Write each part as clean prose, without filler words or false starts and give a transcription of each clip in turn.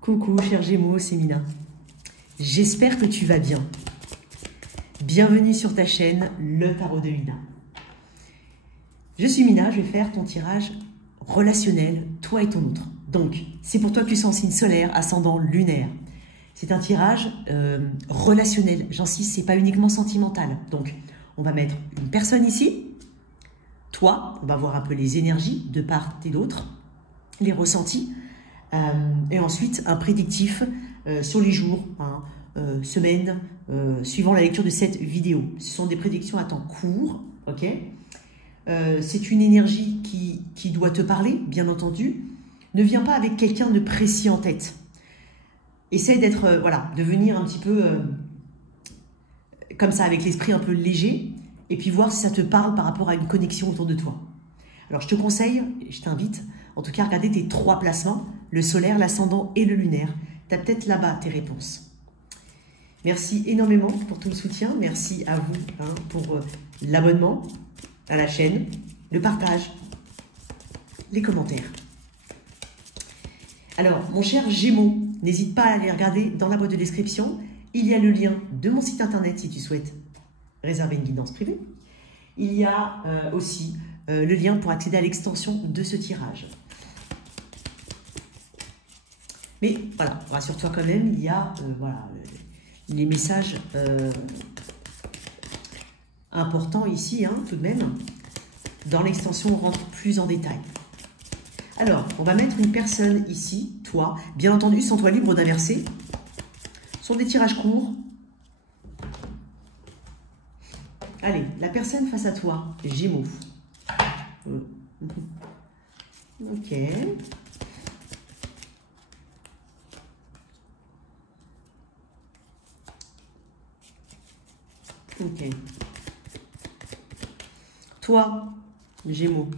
Coucou cher Gémeaux, c'est Mina. J'espère que tu vas bien. Bienvenue sur ta chaîne, le tarot de Mina. Je suis Mina, je vais faire ton tirage relationnel, toi et ton autre. Donc, c'est pour toi que tu sens signe solaire, ascendant, lunaire. C'est un tirage relationnel, j'insiste, c'est pas uniquement sentimental. Donc, on va mettre une personne ici, toi, on va voir un peu les énergies de part et d'autre, les ressentis, et ensuite un prédictif sur les jours, semaines, suivant la lecture de cette vidéo. Ce sont des prédictions à temps court, ok? C'est une énergie qui doit te parler, bien entendu. Ne viens pas avec quelqu'un de précis en tête. Essaye d'être, voilà, de venir un petit peu comme ça, avec l'esprit un peu léger, et puis voir si ça te parle par rapport à une connexion autour de toi. Alors je te conseille, je t'invite, en tout cas à regarder tes 3 placements, le solaire, l'ascendant et le lunaire. Tu as peut-être là-bas tes réponses. Merci énormément pour tout le soutien. Merci à vous pour l'abonnement à la chaîne, le partage, les commentaires. Alors, mon cher Gémeaux, n'hésite pas à aller regarder dans la boîte de description. Il y a le lien de mon site internet si tu souhaites réserver une guidance privée. Il y a aussi le lien pour accéder à l'extension de ce tirage. Mais voilà, rassure-toi quand même, il y a voilà, les messages importants ici, tout de même. Dans l'extension, on rentre plus en détail. Alors, on va mettre une personne ici, toi. Bien entendu, sens-toi libre d'inverser. Ce sont des tirages courts. Allez, la personne face à toi, Gémeaux. Ok. Ok. Toi, Gémeaux.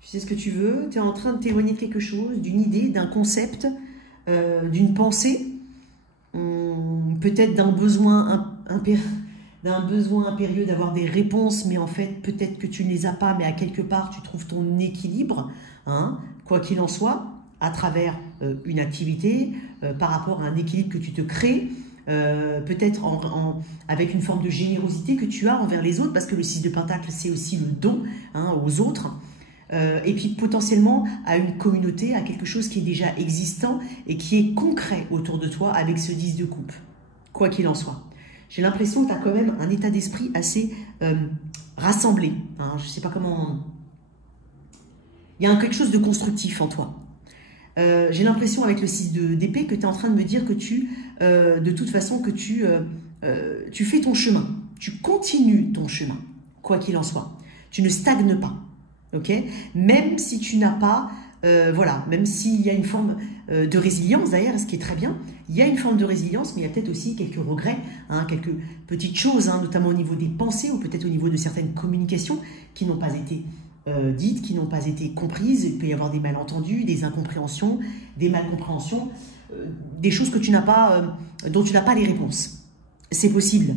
Tu sais ce que tu veux, tu es en train de témoigner de quelque chose, d'une idée, d'un concept, d'une pensée, peut-être d'un besoin impérieux d'avoir des réponses, mais en fait, peut-être que tu ne les as pas, mais à quelque part, tu trouves ton équilibre, quoi qu'il en soit, à travers une activité, par rapport à un équilibre que tu te crées, peut-être avec une forme de générosité que tu as envers les autres, parce que le 6 de Pentacle, c'est aussi le don aux autres, et puis potentiellement à une communauté, à quelque chose qui est déjà existant et qui est concret autour de toi avec ce 10 de coupe, quoi qu'il en soit. J'ai l'impression que tu as quand même un état d'esprit assez rassemblé. Je ne sais pas comment... Il y a quelque chose de constructif en toi. J'ai l'impression avec le 6 d'épée que tu es en train de me dire que de toute façon, que tu fais ton chemin. Tu continues ton chemin, quoi qu'il en soit. Tu ne stagnes pas, ok? Même si tu n'as pas... voilà, même s'il y a une forme de résilience d'ailleurs, ce qui est très bien, il y a une forme de résilience, mais il y a peut-être aussi quelques regrets, quelques petites choses, notamment au niveau des pensées ou peut-être au niveau de certaines communications qui n'ont pas été dites, qui n'ont pas été comprises. Il peut y avoir des malentendus, des incompréhensions, des malcompréhensions, des choses que tu n'as pas, dont tu n'as pas les réponses. C'est possible.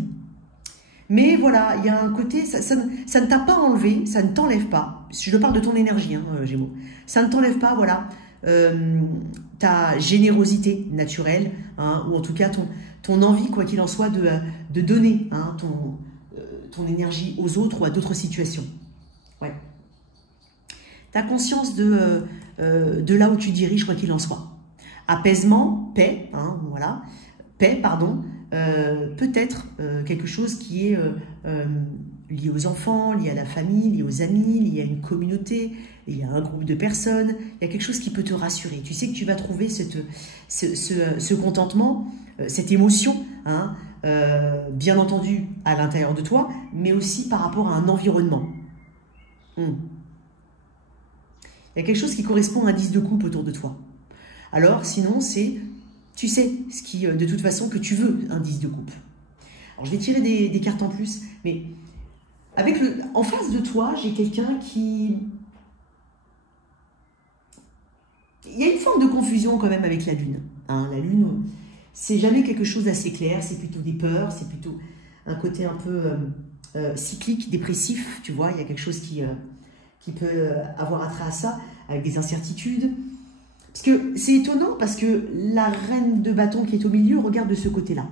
Mais voilà, il y a un côté, ça ne t'a pas enlevé, ça ne t'enlève pas. Je parle de ton énergie, Gémeaux. Ça ne t'enlève pas, voilà, ta générosité naturelle, ou en tout cas ton envie, quoi qu'il en soit, de donner ton énergie aux autres ou à d'autres situations. Ouais. Tu as conscience de là où tu diriges, quoi qu'il en soit. Apaisement, paix, voilà, paix, pardon, peut-être quelque chose qui est lié aux enfants, lié à la famille, lié aux amis, lié à une communauté, lié à un groupe de personnes. Il y a quelque chose qui peut te rassurer. Tu sais que tu vas trouver ce contentement, cette émotion, bien entendu à l'intérieur de toi, mais aussi par rapport à un environnement. Il y a quelque chose qui correspond à un 10 de coupe autour de toi. Alors, sinon, c'est, tu sais, ce qui, de toute façon, que tu veux un 10 de coupe. Alors, je vais tirer des cartes en plus, mais en face de toi, j'ai quelqu'un qui... Il y a une forme de confusion quand même avec la Lune. La Lune, c'est jamais quelque chose d'assez clair, c'est plutôt des peurs, c'est plutôt un côté un peu cyclique, dépressif, tu vois, il y a quelque chose qui peut avoir attrait à ça, avec des incertitudes. Parce que c'est étonnant, parce que la reine de bâton qui est au milieu regarde de ce côté-là.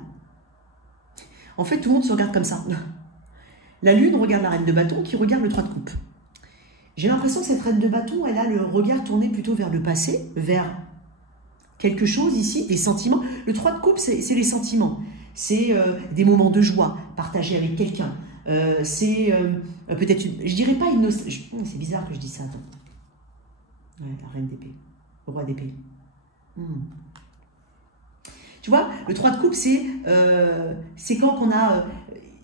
En fait, tout le monde se regarde comme ça. La lune regarde la reine de bâton qui regarde le 3 de coupe. J'ai l'impression que cette reine de bâton, elle a le regard tourné plutôt vers le passé, vers quelque chose ici, des sentiments. Le 3 de coupe, c'est les sentiments. C'est des moments de joie partagés avec quelqu'un. C'est peut-être, je dirais pas une nostalgie. C'est bizarre que je dise ça, attends. Ouais, la reine d'épée, le roi d'épée. Tu vois, le 3 de coupe, c'est quand on a...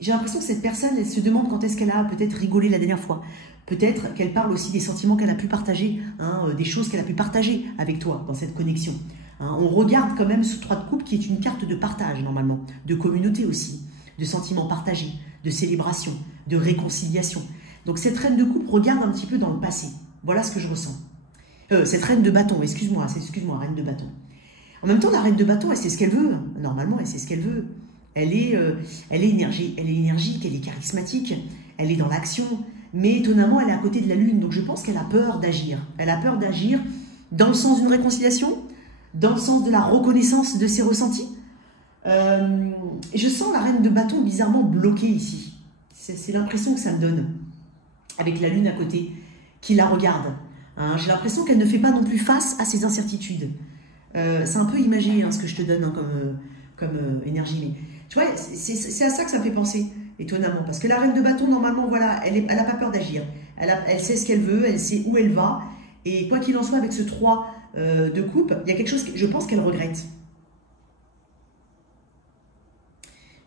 j'ai l'impression que cette personne, elle se demande quand est-ce qu'elle a peut-être rigolé la dernière fois. Peut-être qu'elle parle aussi des sentiments qu'elle a pu partager, hein, des choses qu'elle a pu partager avec toi dans cette connexion. Hein, on regarde quand même ce 3 de coupe qui est une carte de partage normalement, de communauté aussi, de sentiments partagés, de célébration, de réconciliation. Donc cette reine de coupe regarde un petit peu dans le passé. Voilà ce que je ressens. Cette reine de bâton, excuse-moi, reine de bâton. En même temps, la reine de bâton, elle sait ce qu'elle veut. Normalement, elle sait ce qu'elle veut. Elle est énergique, elle est charismatique, elle est dans l'action. Mais étonnamment, elle est à côté de la lune. Donc je pense qu'elle a peur d'agir. Elle a peur d'agir dans le sens d'une réconciliation, dans le sens de la reconnaissance de ses ressentis. Je sens la reine de bâton bizarrement bloquée ici. C'est l'impression que ça me donne. Avec la lune à côté, qui la regarde. Hein, j'ai l'impression qu'elle ne fait pas non plus face à ses incertitudes. C'est un peu imagé ce que je te donne hein, comme énergie. Mais tu vois, c'est à ça que ça me fait penser. Étonnamment, parce que la reine de bâton, normalement, voilà, elle n'a pas peur d'agir. Elle sait ce qu'elle veut, elle sait où elle va. Et quoi qu'il en soit, avec ce 3 de coupe, il y a quelque chose que je pense qu'elle regrette.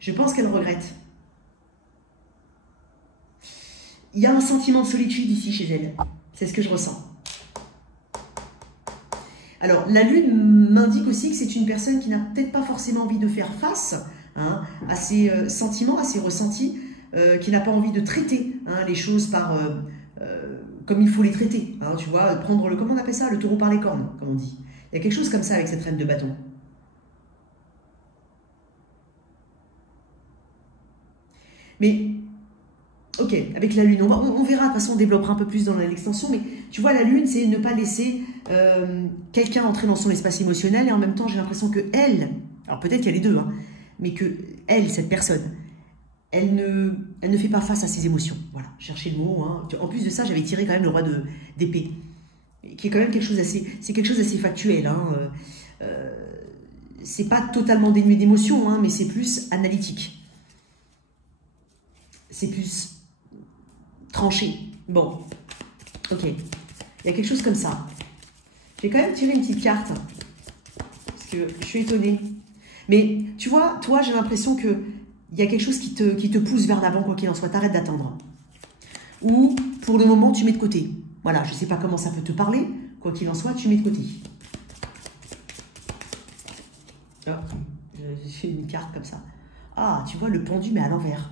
Je pense qu'elle regrette. Il y a un sentiment de solitude ici chez elle. C'est ce que je ressens. Alors, la lune m'indique aussi que c'est une personne qui n'a peut-être pas forcément envie de faire face hein, à ses sentiments, à ses ressentis, qui n'a pas envie de traiter hein, les choses comme il faut les traiter. Hein, tu vois, prendre comment on appelle ça, le taureau par les cornes, comme on dit. Il y a quelque chose comme ça avec cette reine de bâton. Mais, ok, avec la lune, on verra, de toute façon, on développera un peu plus dans l'extension, mais tu vois, la lune, c'est ne pas laisser quelqu'un entrer dans son espace émotionnel, et en même temps, j'ai l'impression que elle, alors peut-être qu'il y a les deux, hein, mais que elle, cette personne, elle ne fait pas face à ses émotions. Voilà, cherchez le mot. Hein. En plus de ça, j'avais tiré quand même le roi d'épée, qui est quand même quelque chose d'assez factuel. Hein. C'est pas totalement dénué d'émotions, hein, mais c'est plus analytique. C'est plus tranché. Bon, ok. Il y a quelque chose comme ça. J'ai quand même tiré une petite carte, parce que je suis étonnée. Mais tu vois, toi, j'ai l'impression qu'il y a quelque chose qui te pousse vers l'avant, quoi qu'il en soit. T'arrêtes d'attendre. Ou, pour le moment, tu mets de côté. Voilà, je ne sais pas comment ça peut te parler. Quoi qu'il en soit, tu mets de côté. Oh, j'ai fait une carte comme ça. Ah, tu vois, le pendu, mais à l'envers.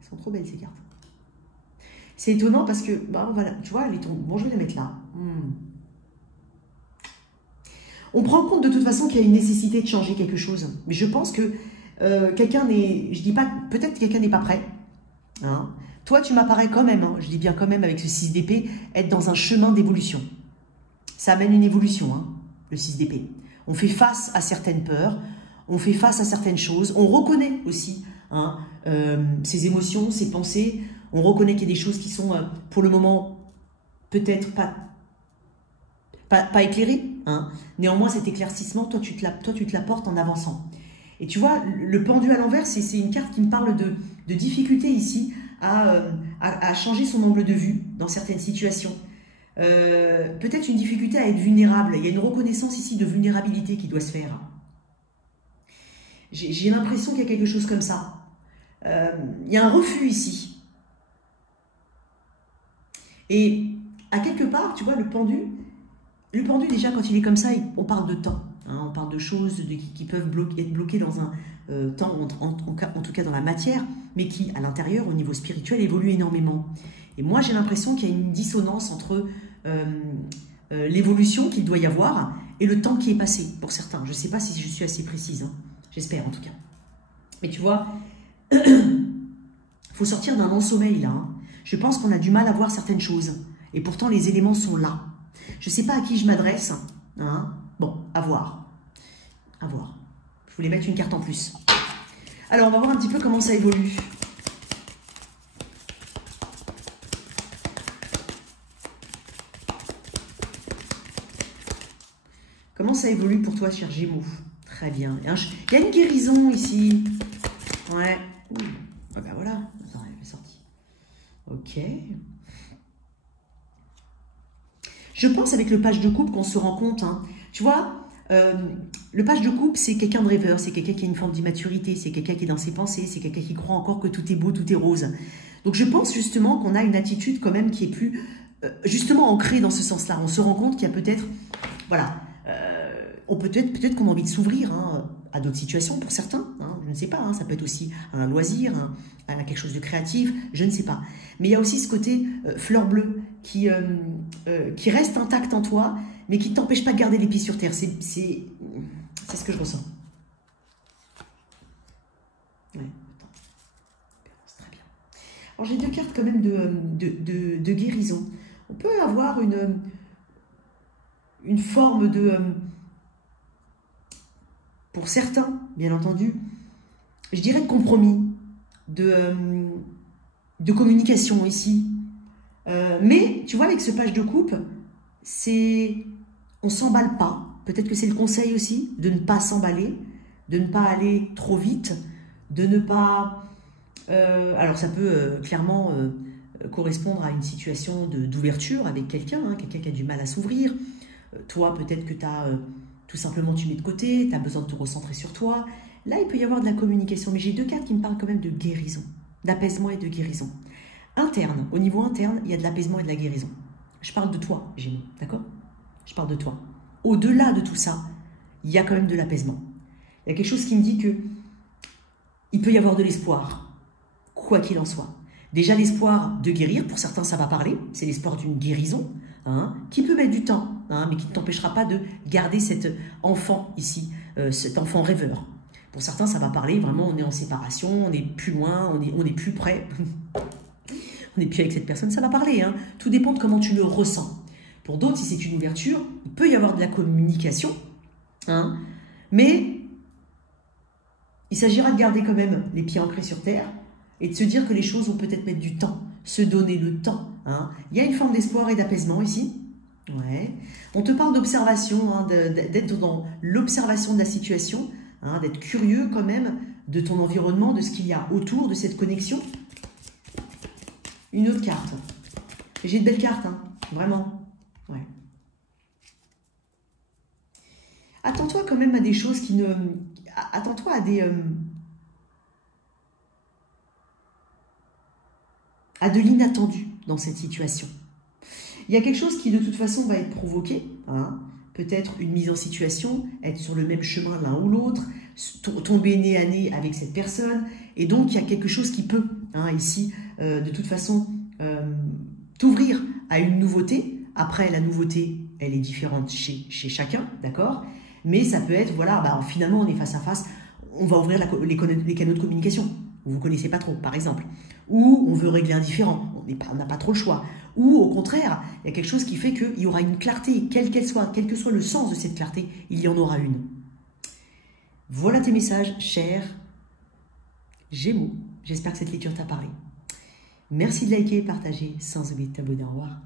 Elles sont trop belles, ces cartes. C'est étonnant parce que, bah, voilà, tu vois, elle est tombée. Bon, je vais la mettre là. On prend compte de toute façon qu'il y a une nécessité de changer quelque chose. Mais je pense que quelqu'un n'est... Je dis pas... Peut-être que quelqu'un n'est pas prêt. Hein. Toi, tu m'apparais quand même, hein, je dis bien quand même avec ce 6 d'épée, être dans un chemin d'évolution. Ça amène une évolution, hein, le 6 d'épée. On fait face à certaines peurs, on fait face à certaines choses, on reconnaît aussi hein, ses émotions, ses pensées, on reconnaît qu'il y a des choses qui sont, pour le moment, peut-être pas éclairées. Hein. Néanmoins, cet éclaircissement, toi, tu te l'apportes en avançant. Et tu vois, le pendu à l'envers, c'est une carte qui me parle de difficulté ici à changer son angle de vue dans certaines situations. Peut-être une difficulté à être vulnérable. Il y a une reconnaissance ici de vulnérabilité qui doit se faire. J'ai l'impression qu'il y a quelque chose comme ça. Il y a un refus ici. Et à quelque part, tu vois, le pendu déjà quand il est comme ça, on parle de temps. Hein, on parle de choses qui peuvent être bloquées dans un temps, en tout cas dans la matière, mais qui, à l'intérieur, au niveau spirituel, évoluent énormément. Et moi, j'ai l'impression qu'il y a une dissonance entre l'évolution qu'il doit y avoir et le temps qui est passé, pour certains. Je ne sais pas si je suis assez précise, hein. J'espère en tout cas. Mais tu vois, faut sortir d'un non-sommeil là. Hein. Je pense qu'on a du mal à voir certaines choses. Et pourtant, les éléments sont là. Je ne sais pas à qui je m'adresse. Hein. Bon, à voir. À voir. Je voulais mettre une carte en plus. Alors, on va voir un petit peu comment ça évolue. Comment ça évolue pour toi, cher Gémeaux? Très bien. Il y a une guérison ici. Ouais. Ah ben voilà. Attends, elle est sortie. Ok. Je pense avec le page de coupe qu'on se rend compte. Hein. Tu vois, le page de coupe, c'est quelqu'un de rêveur, c'est quelqu'un qui a une forme d'immaturité, c'est quelqu'un qui est dans ses pensées, c'est quelqu'un qui croit encore que tout est beau, tout est rose. Donc je pense justement qu'on a une attitude quand même qui est plus justement ancrée dans ce sens-là. On se rend compte qu'il y a peut-être, voilà, peut-être qu'on a envie de s'ouvrir hein, à d'autres situations pour certains. Hein, je ne sais pas, hein, ça peut être aussi un loisir, à quelque chose de créatif, je ne sais pas. Mais il y a aussi ce côté fleur bleue qui reste intact en toi, mais qui ne t'empêche pas de garder les pieds sur terre. C'est ce que je ressens. Ouais, attends. C'est très bien. Alors j'ai deux cartes quand même de guérison. On peut avoir une forme de... pour certains, bien entendu, je dirais de compromis, de communication ici. Mais, tu vois, avec ce page de coupe, on ne s'emballe pas. Peut-être que c'est le conseil aussi, de ne pas s'emballer, de ne pas aller trop vite, de ne pas... alors, ça peut clairement correspondre à une situation d'ouverture avec quelqu'un, hein, quelqu'un qui a du mal à s'ouvrir. Toi, peut-être que tu as... tout simplement, tu mets de côté, tu as besoin de te recentrer sur toi. Là, il peut y avoir de la communication, mais j'ai deux cartes qui me parlent quand même de guérison, d'apaisement et de guérison. Interne, au niveau interne, il y a de l'apaisement et de la guérison. Je parle de toi, Gémeaux, d'accord? Je parle de toi. Au-delà de tout ça, il y a quand même de l'apaisement. Il y a quelque chose qui me dit que il peut y avoir de l'espoir, quoi qu'il en soit. Déjà, l'espoir de guérir, pour certains, ça va parler, c'est l'espoir d'une guérison, hein, qui peut mettre du temps, hein, mais qui ne t'empêchera pas de garder cet enfant ici, cet enfant rêveur. Pour certains, ça va parler, vraiment, on est en séparation, on est plus loin, on est plus près. On n'est plus avec cette personne, ça va parler. Hein. Tout dépend de comment tu le ressens. Pour d'autres, si c'est une ouverture, il peut y avoir de la communication. Hein, mais il s'agira de garder quand même les pieds ancrés sur terre et de se dire que les choses vont peut-être mettre du temps, se donner le temps. Hein. Il y a une forme d'espoir et d'apaisement ici. Ouais. On te parle d'observation, hein, d'être dans l'observation de la situation, hein, d'être curieux quand même de ton environnement, de ce qu'il y a autour de cette connexion. Une autre carte. J'ai de belles cartes, hein, vraiment. Ouais. Attends-toi quand même à des choses qui ne... Attends-toi à des... à de l'inattendu dans cette situation. Il y a quelque chose qui de toute façon va être provoqué, hein, peut-être une mise en situation, être sur le même chemin l'un ou l'autre, tomber nez à nez avec cette personne, et donc il y a quelque chose qui peut, hein, ici, de toute façon, t'ouvrir à une nouveauté. Après, la nouveauté, elle est différente chez chacun, d'accord? Mais ça peut être, voilà, bah, finalement, on est face à face, on va ouvrir les canaux de communication. Vous ne connaissez pas trop, par exemple. Ou on veut régler un différend, on n'a pas trop le choix. Ou au contraire, il y a quelque chose qui fait qu'il y aura une clarté, quelle qu'elle soit, quel que soit le sens de cette clarté, il y en aura une. Voilà tes messages, chers Gémeaux. J'espère que cette lecture t'a parlé. Merci de liker et partager, sans oublier de t'abonner. Au revoir.